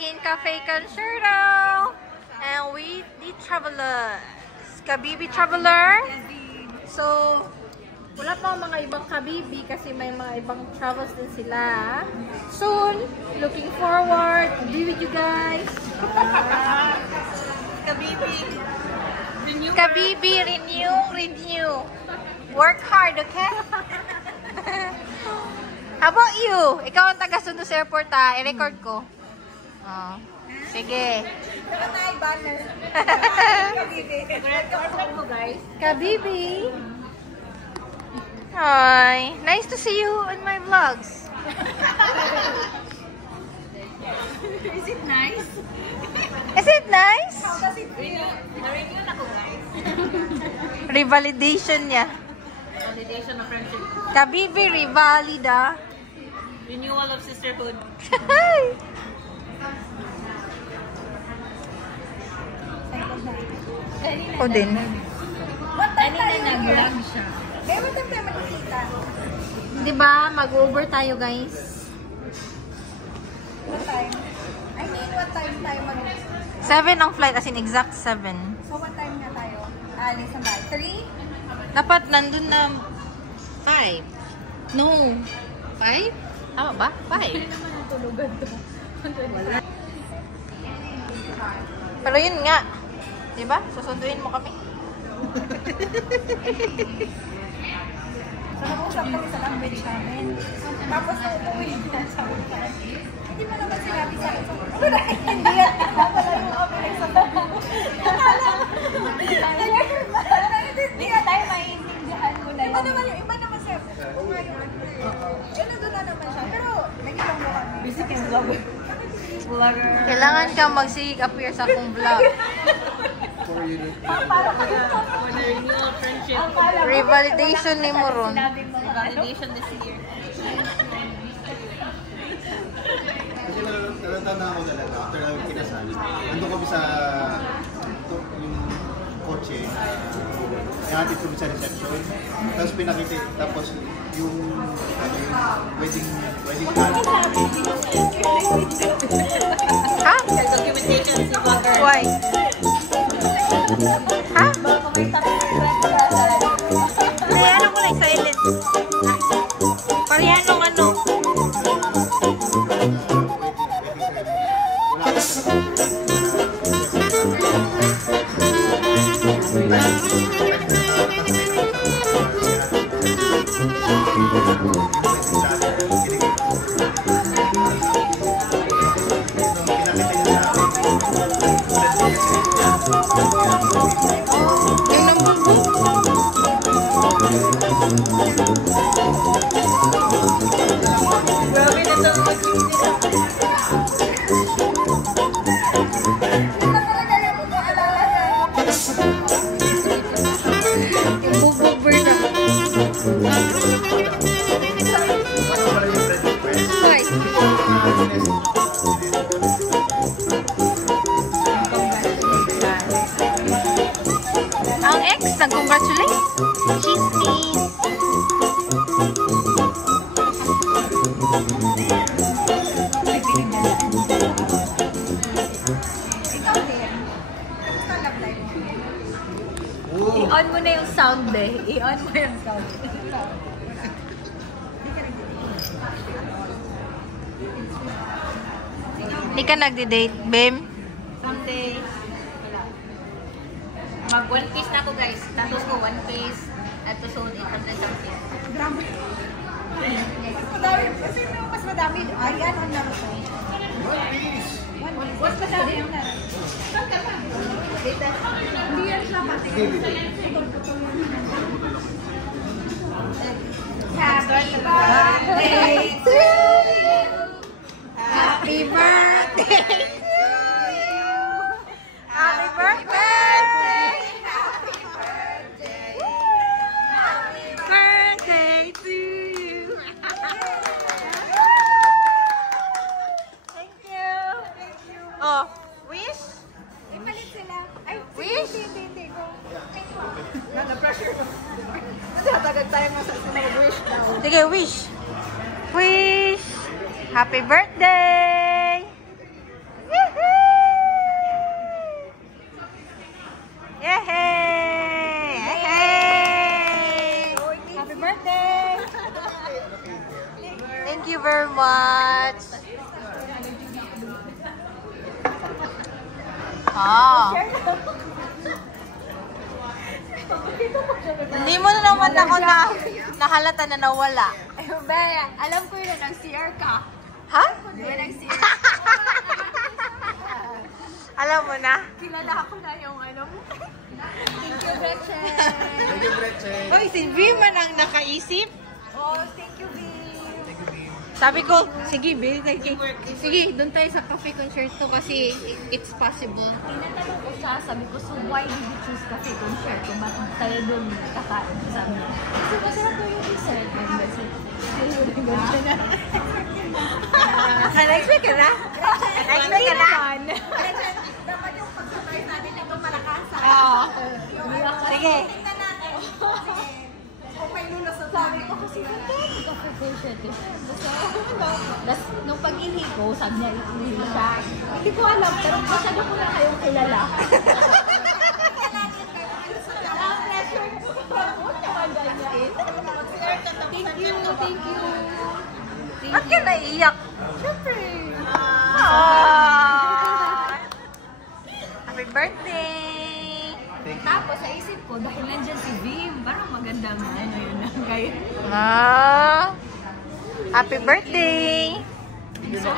in Cafe Concerto. And with the travelers. Kabibi Traveler. So, wala pa mga ibang Kabibi kasi may mga ibang travels din sila. Soon, looking forward to be with you guys. Kabibi. Renew. Kabibi, renew. Work hard, okay? How about you? Ikaw ang taga-sundo sa airport, ha? I-record ko. Oh. Sige. Saka tayo banner. Kabibi. Record mo, guys. Kabibi. Hi. Nice to see you on my vlogs. Is it nice? Is it nice? How does it feel? Na-renew na ko, guys. Revalidation niya. Validation of friendship. Kabibi, revalida. Renewal of sisterhood. O din. What time tayo nag-vlog siya? What time tayo magkikita? Diba? Mag-over tayo, guys. What time? I mean, what time tayo mag-vlog? 7 ang flight, as in exact 7. So, what time nga tayo? Alis na ba? 3? Dapat nandun na 5. No. 5? Tama ba? 5. Hindi naman ang tulugan to. Pero yun nga. Diba? Susunduin mo kami. So, nag-usap kami sa language namin. Tapos, uuwi na sa akin. Hindi mo naman sinabi sa akin. Ano na? Hindi yan. Wala yung kami nagsasabi. Hindi na tayo maiintindihan mo na yun. Iba naman yung iba naman siya. Kung nga yung yun na doon na naman siya. Pero, nagibang mo kami. Busy kang vlogger. Kailangan ka mag-appear sa akong vlog. Para kayo. For the renewal friendship. Revalidation ni mo ron. Validation this year. Kasi nalatanda ako talaga, after namin kinasal, nandun kami sa yung kotse, ihatid kami sa reception, tapos pinakita, tapos yung wedding card. Ha? Documentation si vlogger. Why? Ha? Parehano mo lang silent. Parehano ano? Grabe na ito. Yung bugbog bird na. Why? Ang ex nag-congratulate. Chismis. I-on mo na yung sound eh. I-on mo yung sound. Hindi ka nagde-date, Bem? Someday. Wala. Mag one piece na ako guys. Tapos ko one piece. At to sold 800 something. Grabe. Madami. Kasi mas madami. Ayan ang laro ko. Mas madami yung laro. Saan ka ba? Hindi yan siya pati. Happy birthday to you. Happy birthday to you. Happy birthday! Happy birthday. Happy birthday to you! Thank you. Oh, wish? Ipalit sila. Ay, Wish? hindi. Go. Na-pressure. Natatagal tayo sa wish daw. Sige, wish. Wish! Happy birthday! very much. Ah. Hindi mo na naman ako nahalata na nawala. Bea, alam ko yun, nag-CR ka. Ha? Nag-CR. Alam mo na? Kilala ko na yung ano mo. Thank you, Gretchen. Thank you, Gretchen. Hoy, si V man ang nakaisip. Oh, thank you, Bea. Sabi ko, sige, B, sige, doon tayo sa cafe concerto kasi it's possible. Tinatanong ko siya, sabi ko, so why did you choose cafe concert? Kung bakit tayo doon kakain? Sabi niya, kasi masarap daw yung dessert. Naka-expect ka na? Naka-expect ka na? Dapat yung pag-surprise natin ito malakasan. Oo. Sige. Tingnan natin. Kung may lulusot sabi ko kasi cafe concert eh. Tapos nung pag-ihi ko, sabi niya ihi siya. Hindi ko alam, pero masyado ko na kayong kilala. Thank you, thank you. Ba't ka naiiyak? Siyempre. Happy birthday! Tapos sa isip ko, dahil nandyan si Vim, parang magandang ano yun lang kayo. Happy birthday! So,